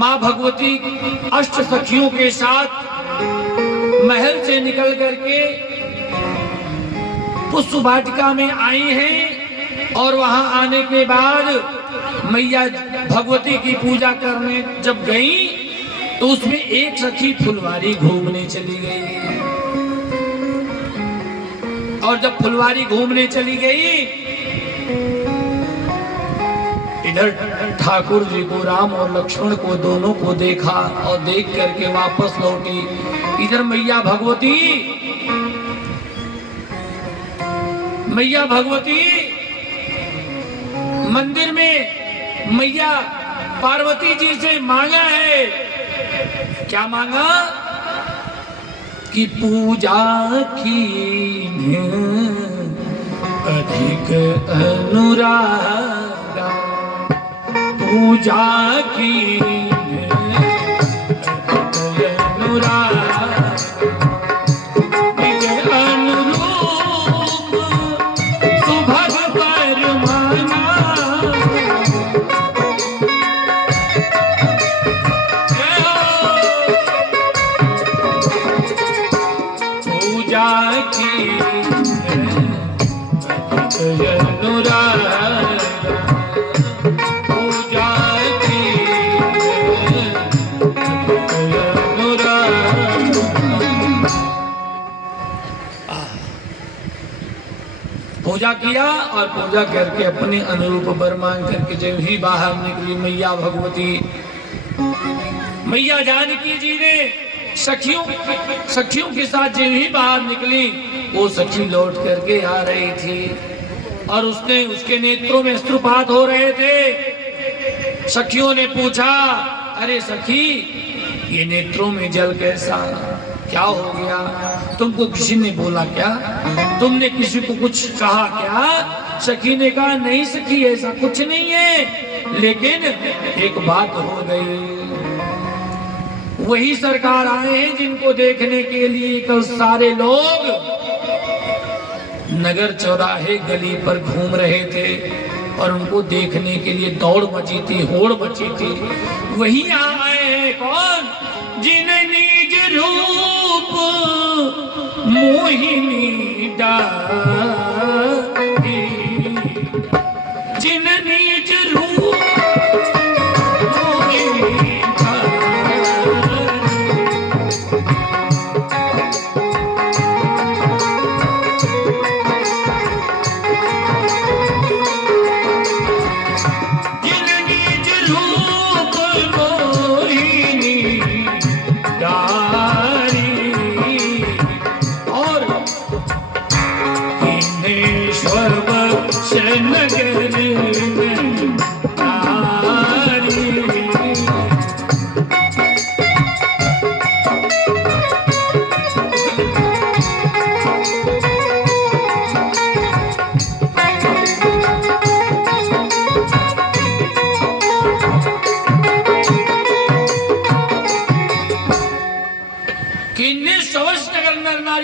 माँ भगवती अष्ट सखियों के साथ महल से निकल करके पुष्प वाटिका में आई हैं और वहां आने के बाद मैया भगवती की पूजा करने जब गई तो उसमें एक सखी फुलवारी घूमने चली गई। और जब फुलवारी घूमने चली गई, इधर ठाकुर जी को, राम और लक्ष्मण को, दोनों को देखा और देख करके वापस लौटी। इधर मैया भगवती मंदिर में मैया पार्वती जी से मांगा है, क्या मांगा कि पूजा की अधिक अनुराग, पूजा की अनुराग पूजा किया और पूजा करके अपने अनुरूप वर मांग करके जब ही बाहर निकली मैया भगवती, मैया जानकी जी ने सखियों के साथ जब ही बाहर निकली, वो सखी लौट करके आ रही थी और उसके नेत्रों में अश्रुपात हो रहे थे। सखियों ने पूछा, अरे सखी ये नेत्रों में जल कैसा, क्या हो गया? तुमको किसी ने बोला क्या? तुमने किसी को कुछ कहा क्या? सखी ने कहा, नहीं सखी ऐसा कुछ नहीं है, लेकिन एक बात हो गई। वही सरकार आए हैं जिनको देखने के लिए कल सारे लोग नगर चौराहे गली पर घूम रहे थे और उनको देखने के लिए दौड़ मची थी, होड़ मची थी। वही आए हैं कौन? जिन निज रूप मोहिनी डाली, जिन निज रूप मोहिनी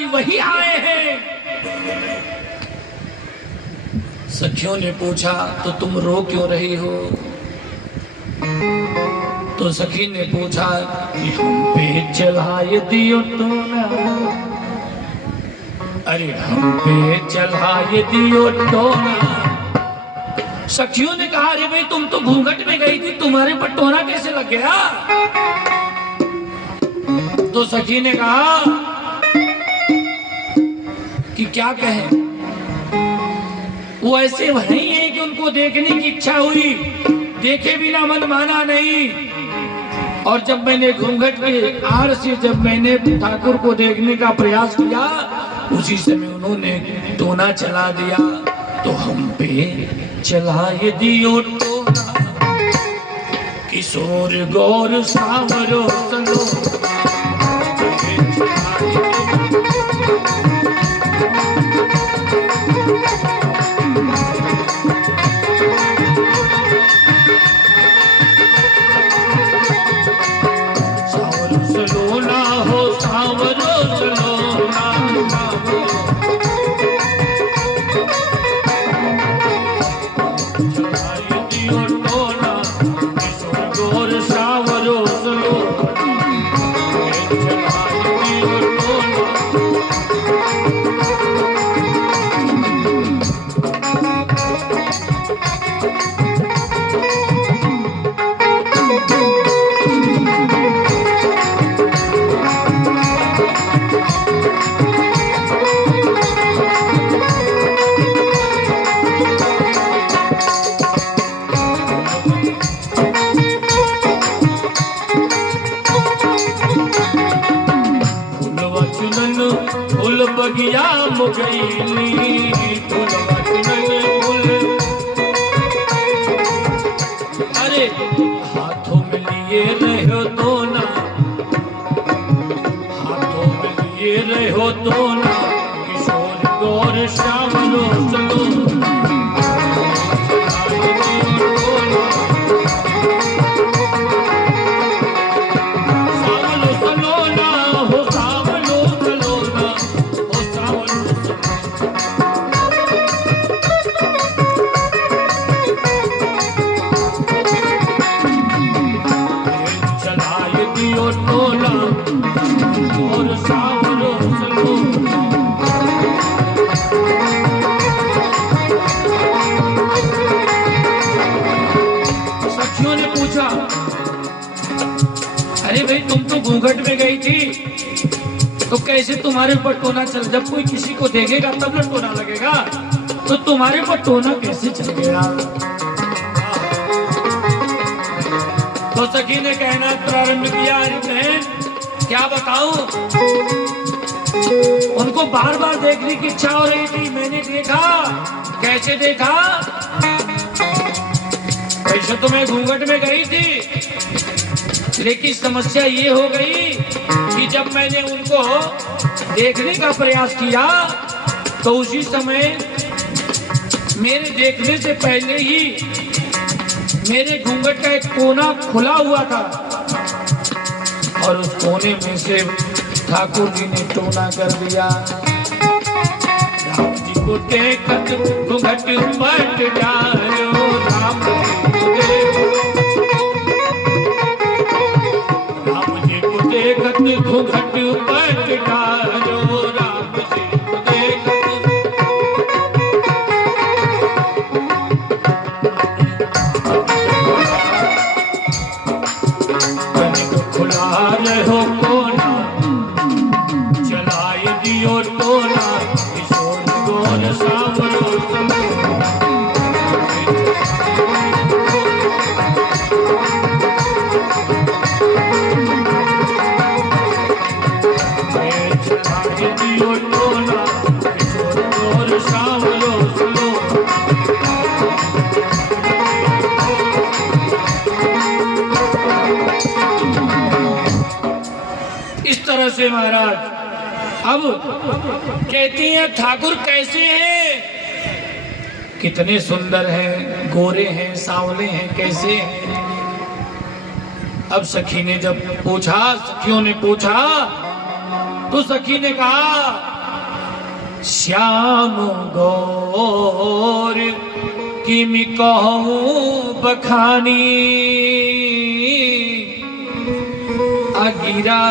वही आए हैं। सखियों ने पूछा, तो तुम रो क्यों रही हो? तो सखी ने पूछा कि हम पे चढ़ाए दियो तो ना, अरे हम पे चढ़ाए दियो तो ना। सखियों ने कहा, अरे भाई तुम तो घूंघट में गई थी, तुम्हारे पर टोना कैसे लग गया? तो सखी ने कहा कि क्या कहें, वो ऐसे वही है कि उनको देखने की इच्छा हुई, देखे बिना मन माना नहीं। और जब मैंने घूंघट के आड़ से जब मैंने ठाकुर को देखने का प्रयास किया, उसी समय उन्होंने टोना चला दिया। तो हम पे चलाए दियो टोना, किशोर गौर सावरो सलो। सावरो बगिया मुगैली फूलवा चुनन फूल, अरे हाथों में लिए रहो तो ना, हाथों में लिए रहो तो ना, किशोर गौर श्याम लो चलो घूंघट में गई थी तो कैसे तुम्हारे ऊपर टोना चल, जब कोई किसी को देखेगा तब ना टोना लगेगा, तो तुम्हारे ऊपर टोना कैसे चल गया। तो सखी ने कहना प्रारंभ किया, अरे बहन क्या बताऊं, उनको बार बार देखने की इच्छा हो रही थी, मैंने देखा। कैसे देखा, वैसे तो मैं घूंघट में गई थी, लेकिन समस्या ये हो गई कि जब मैंने उनको देखने का प्रयास किया तो उसी समय मेरे देखने से पहले ही मेरे घूंघट का एक कोना खुला हुआ था और उस कोने में से ठाकुर जी ने टोना कर दिया। राम जी को देखत घूंघट पट जायो, राम जी को देखत घूंघट पट जायो, राम जी को देखत। कनक खुला रहो कोना, चलाए दियो टोना, किशोर गौर सावरो से महाराज। अब कहती हैं ठाकुर कैसे हैं, कितने सुंदर हैं, गोरे हैं, सांवले हैं, कैसे हैं। अब सखी ने जब पूछा, सखियों ने पूछा तो सखी ने कहा, श्याम गौर किमि कहूं बखानी, अगिरा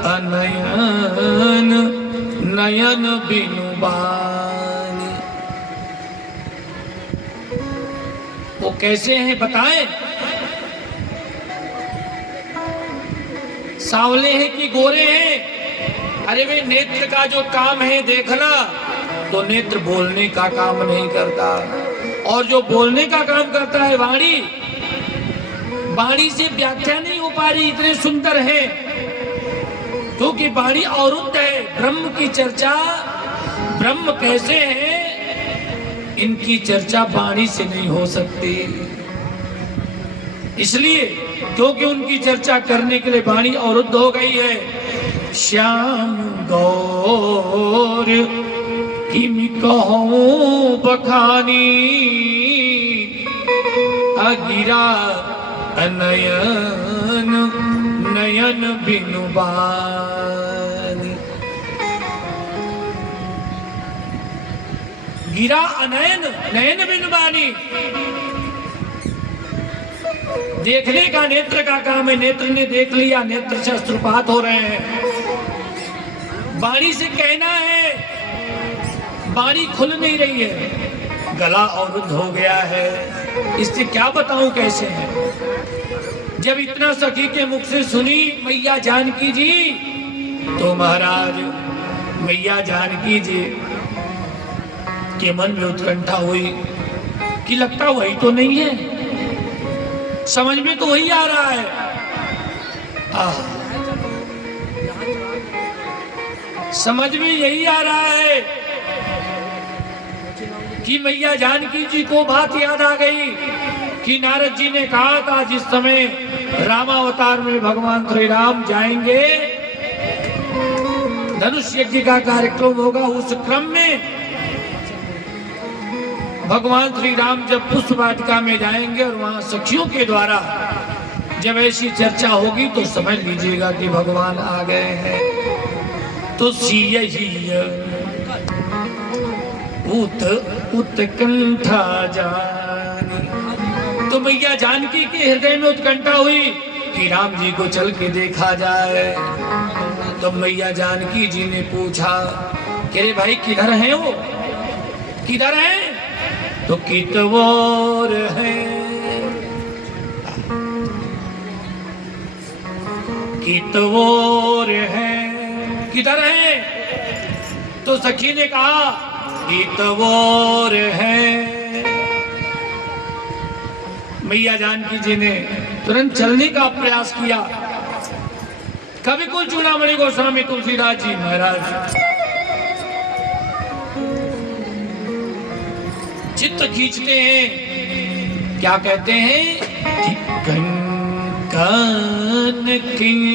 अनयन नयन बिनु बानी। वो कैसे हैं बताएं, सांवले हैं कि गोरे हैं। अरे वे नेत्र का जो काम है देखना, तो नेत्र बोलने का काम नहीं करता, और जो बोलने का काम करता है वाणी, वाणी से व्याख्या नहीं हो पा रही, इतने सुंदर है क्योंकि वाणी अवरुद्ध है। ब्रह्म की चर्चा, ब्रह्म कैसे है, इनकी चर्चा वाणी से नहीं हो सकती, इसलिए क्योंकि उनकी चर्चा करने के लिए वाणी अवरुद्ध हो गई है। श्याम गौर किमि कहूं बखानी, अगिरा अनयन नयन बिनु बानी। गिरा अनयन नयन बिनु बानी, देखने का नेत्र का काम है, नेत्र ने देख लिया, नेत्र से अश्रुपात हो रहे हैं। वाणी से कहना है, वाणी खुल नहीं रही है, गला अवरुद्ध हो गया है, इससे क्या बताऊं कैसे है। जब इतना सखी के मुख से सुनी मैया जानकी जी, तो महाराज मैया जानकी जी के मन में उत्कंठा हुई कि लगता वही तो नहीं है, समझ में तो वही आ रहा है। समझ में यही आ रहा है कि मैया जानकी जी को बात याद आ गई कि नारद जी ने कहा था जिस समय रामावतार में भगवान श्री राम जाएंगे, धनुष यज्ञ का कार्यक्रम होगा, उस क्रम में भगवान श्री राम जब पुष्प वाटिका में जाएंगे और वहां सखियों के द्वारा जब ऐसी चर्चा होगी तो समझ लीजिएगा कि भगवान आ गए हैं। तो उत्कंठा जानी, तो मैया जानकी के हृदय में उत्कंठा हुई कि राम जी को चल के देखा जाए। तो मैया जानकी जी ने पूछा कि रे भाई किधर है वो, किधर है? तो कितवोर है, कितवोर है, किधर है? तो सखी ने कहा कितवोर है। मैया जानकी जी ने तुरंत चलने का प्रयास किया। कवि कुल चूड़ामणि गोस्वामी तुलसीदास जी महाराज चित्त खींचते हैं, क्या कहते हैं कि कंकन की